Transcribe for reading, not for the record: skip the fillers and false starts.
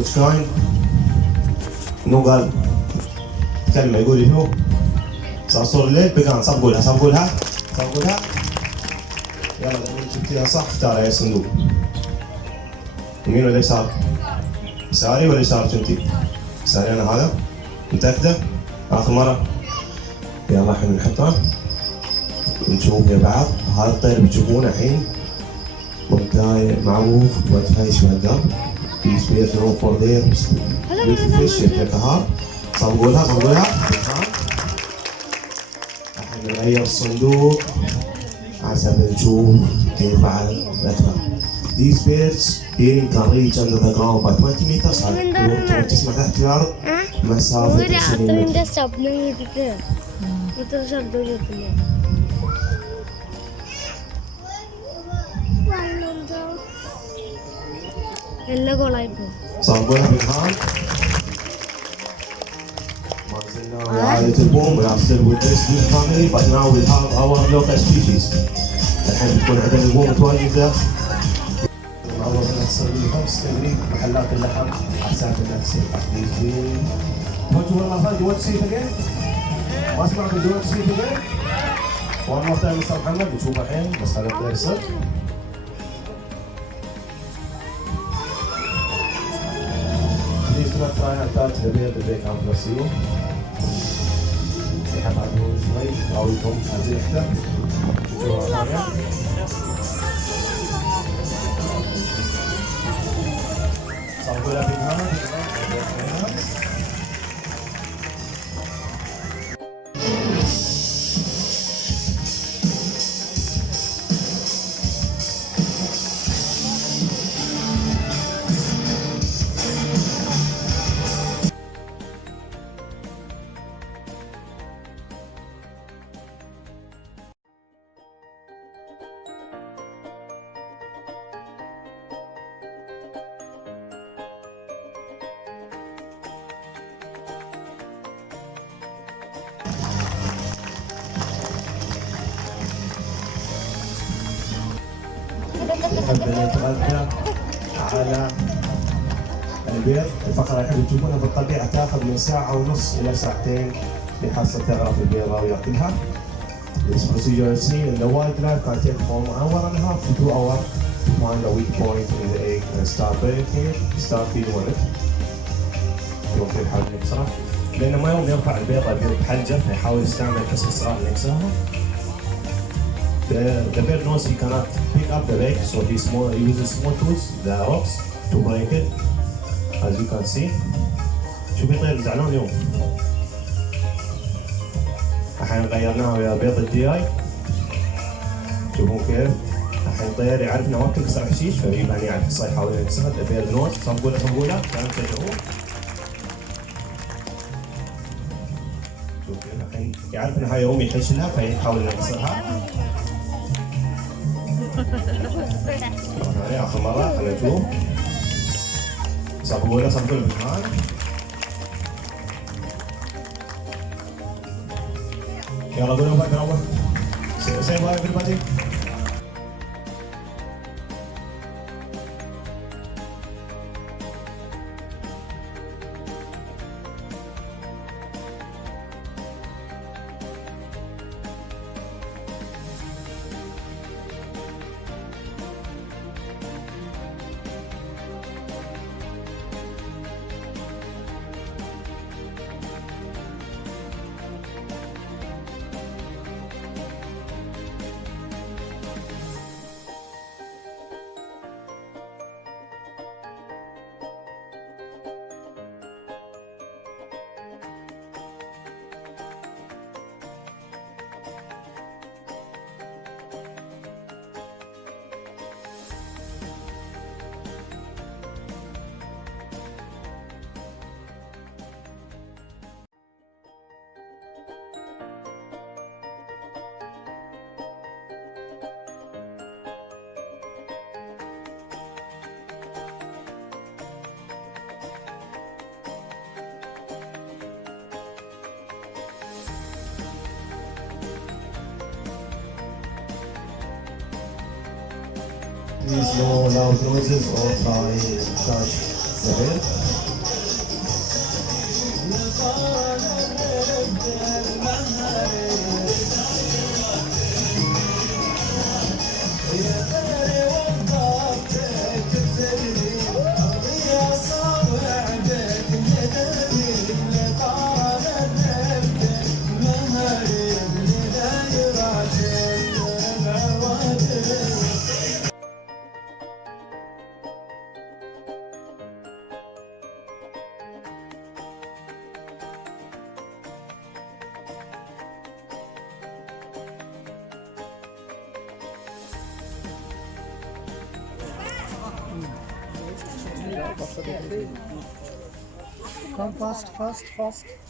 كوتش كاين انه قال كلمه يقول لي شو صار الليل بقان صار قولها يلا لما جبتيها صح اختار اي صندوق يمين ولا يسار؟ يساري ولا يسارك انتي؟ يساري انا هذا متأكدة؟ اخر مرة يلا الحين نحطها نشوف يا بعض. هذا الطير بتشوفونه الحين منتهي معروف وجهه يشبه القلب. These bears are known for their beautiful fish like a heart. صبغولها الحين نغير الصندوق عشان نشوف كيف على الأكبر. These birds hearing can reach under the ground by 20 meters high. تسمع تحت الأرض مسافة 20 متر. صبغولها بالهاند. عائلة البوم we are still with this new family but now we have our local species. الحين بتكون عندنا البوم متواجدة معروف انها تسوي 5 تدريب محلات اللحم حساب انها تصير تحديث. What you want to see it again? ما اسمعك you want to see it again? One more time مستر محمد نشوف الحين بس هذا الطير صدق. Please do not try and touch the bear that they can't bless you. يحب عنه شوي أو يكون هذه إحدى. صبغولها بالهاند. نحب نتغذى على البيض. الفقرة الحين تشوفونها بالطبيعة تاخذ من ساعة ونص إلى ساعتين لحتى تغرف البيضة وياكلها. This procedure is seen in the wildlife can take from 1.5 to 2 hours to find a weak point in the egg and start breaking it, start feeding on it. شوف كيف يحاول يكسرها لأنه ما يوم يرفع البيضة بحلجة فيحاول يستعمل كسر الصغار ليكسرها. The bird knows he cannot pick up the egg, so he uses small tools, the rocks, to break it. As you can see. شوفي طير زعلان اليوم. الحين غيرناه ويا بيض الدي اي. شوفون كيف. الحين طير يعرف انه ما تكسر حشيش فيبان يعرف يصير يحاول يكسرها. The bird knows. صبغولها كان تدعوه. شوف كيف الحين يعرف انها يوم يحش لها فيحاول يكسرها. هاي آخر مرة خلينا نشوف. صبغولها بالهاند. يلا قولوا باي باي. Say bye everybody. Please no loud noises or try touch the bed. Come fast, fast, fast.